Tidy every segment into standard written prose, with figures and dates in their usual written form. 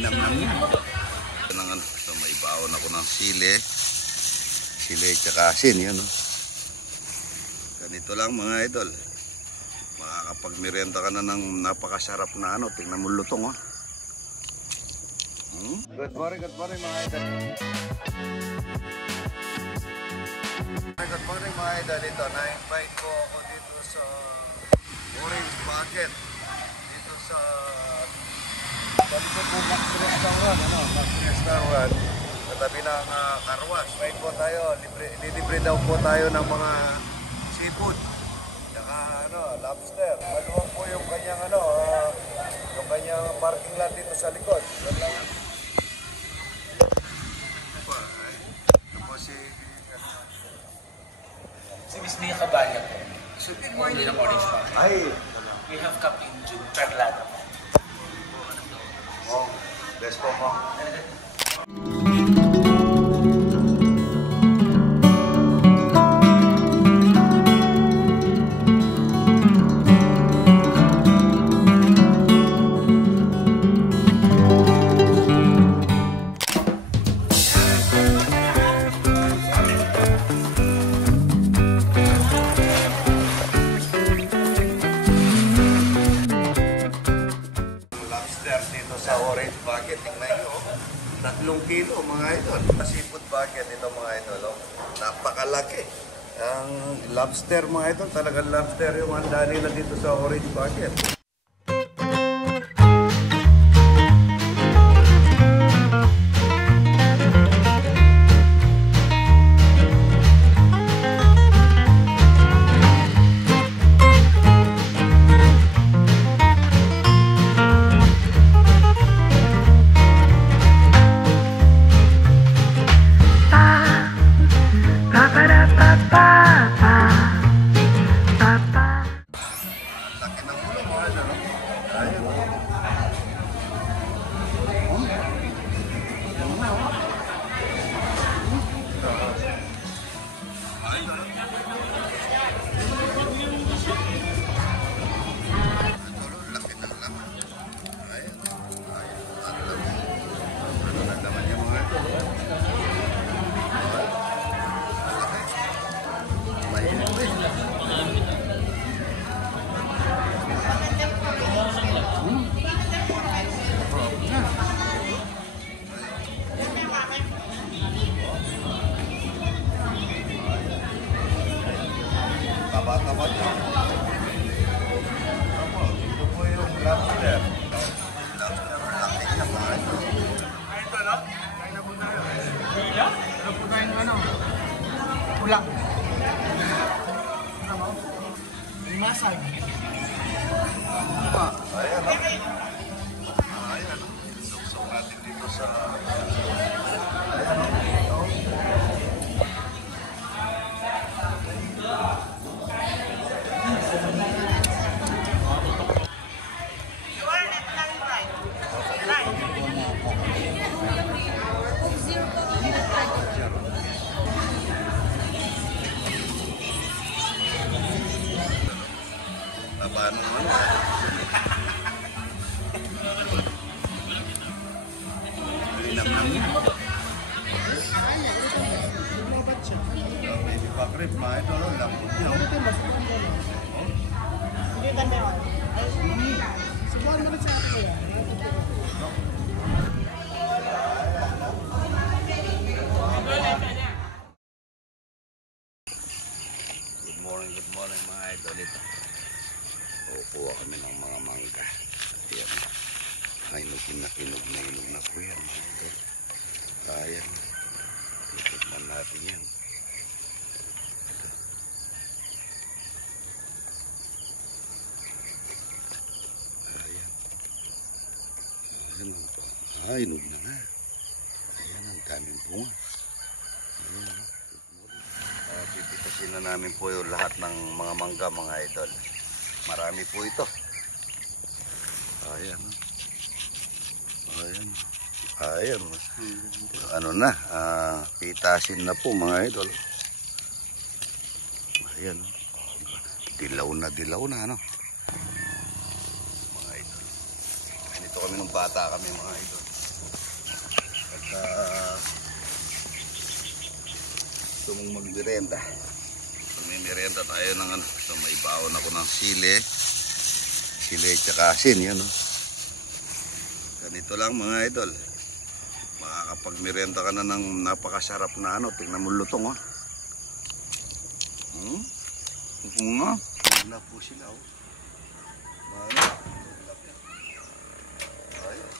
Linamnam yan. So, may baon ako ng sili. Sili tsaka asin, yun. No? Ganito lang mga idol. Makakapagmerienda ka na ng napakasarap na ano. Tingnan mo lutong, oh. Good morning mga idol. Good morning mga idol. Ito, na-invite ko ako dito sa Orange Bucket. Dito sa Balito po Max Restaurant. Max Restaurant. Katabi ng Carwash. Invite po tayo. Libre daw po tayo ng mga seafood. Tsaka lobster. Maluwag po yung kanyang yung kanyang parking lot dito sa likod. Yan lang. Si Miss Mia Caballa po. So, good morning ng Orange Bucket. Ay! We have Captain June Perlada po. Oh, best po po. Dito sa Orange Bucket, tingnan nyo, 3 kilo mga idol. Seafood bucket ito mga idol, napakalaki. Ang lobster mga idol, talagang lobster yung handa nila dito sa Orange Bucket. Taba-taba niya. Ito po yung lobster. Lobster, laki niya mga ito. Ito, no? Kain na po tayo. Hila? Ano po tayong pula? Limasag. Ayan, no? Ayan, no? Suksok natin dito sa... Ayan, no? Paano naman? Linamnam niya. Baby back rib, mga ito, lambot niya. Hindi ka na yun. Subuhan mo na sa akin. Good morning mga idol. Kukuha kami ng mga mangga. Ayan. Ay, inog na po yan mga idol. Ayan. Itigman natin yan. Ayan. Ayan. Ay, inog na nga. Ayan, ang daming bunga. Ayan. Pipitasin na namin po yung lahat ng mga mangga mga idol. Marami po ito. Ayan. Ayan. Ayan. Ano na, pitasin na po mga idol. Ayan. Dilaw na ano. Mga idol. Ganito kami nung bata kami mga idol. Gusto mong magmerienda. Merienda tayo ng ano. So, may baon ako ng sili. Sili tsaka asin, yan, no? Ganito lang mga idol. Makakapagmerienda ka na ng napakasarap na ano. Tingnan mo lutong, oh. Nga. Wala po sila, oh. Ayun.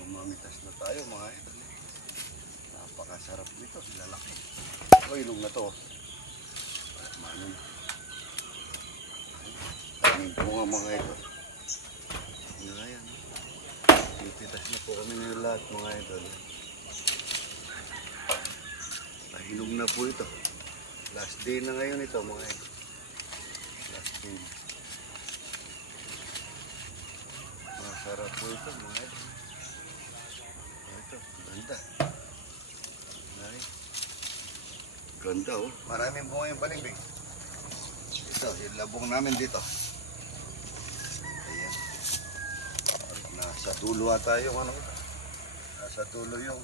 Lumamitas na tayo mga idol. Napakasarap nito. Lalaki. O, ilong na to. Manong. Daming bunga mga idol. Ayan. Pipitas na po kami ng lahat mga idol. Hinog na po ito. Last day na ngayon ito mga idol. Last day. Masarap po ito mga idol. Ito, ganda. Ay. Ganda, oh. Maraming bunga yung balimbing. Ito, yung labong namin dito. Ayan. Nasa dulo ata yung ano ito. Nasa dulo yung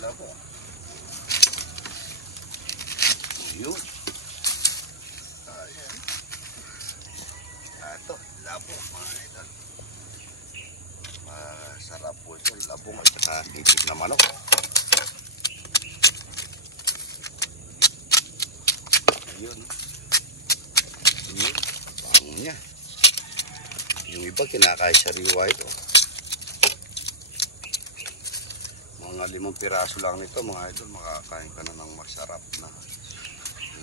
labong. Yun. Ayan. Ito, labong mga idol. Masarap po ito, labong at saka itik na manok. Ayun. Yun. Bango niya. Yung iba kinakaisariwa ito. Mga 5 piraso lang nito mga idol, makakain ka na ng masarap na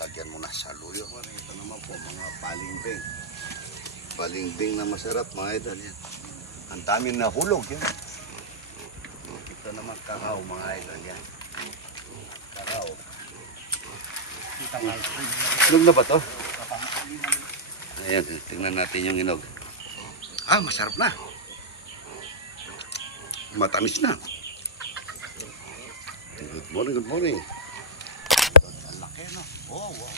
lagyan mo na saluyo. Ito naman po mga palingbing. Palingbing na masarap mga idol yan. Ang daming nahulog yan. Ito naman kakao mga idol yan. Kakao. Hinog na ba to? Ayan, tingnan natin yung hinog. Ah, masarap na. Matamis na. Good morning, good morning. Ang laki, no? Oh, wow.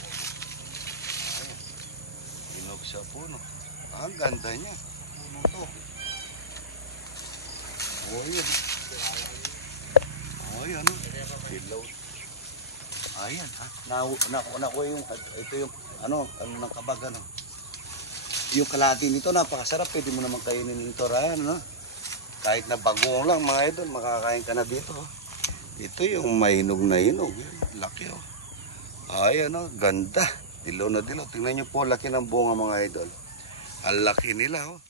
Ayan. Hinog sa puno. Ang ganda niya. Puno to. Oh, yan. Oh, yan, no? Dilaw. Ayan, ha? Nakuha yung, ito yung, ano ng kabag, ano? Yung kalahati nito, napakasarap. Pwede mo naman kainin ito, Ryan, no? Kahit na bagoong lang, mga idol, makakain ka na dito, oh. Ito yung mahinog na hinog. Laki, oh. Ayan, oh. Ganda. Dilaw na dilaw. Tingnan nyo po, laki ng bunga mga idol. Ang laki nila, oh.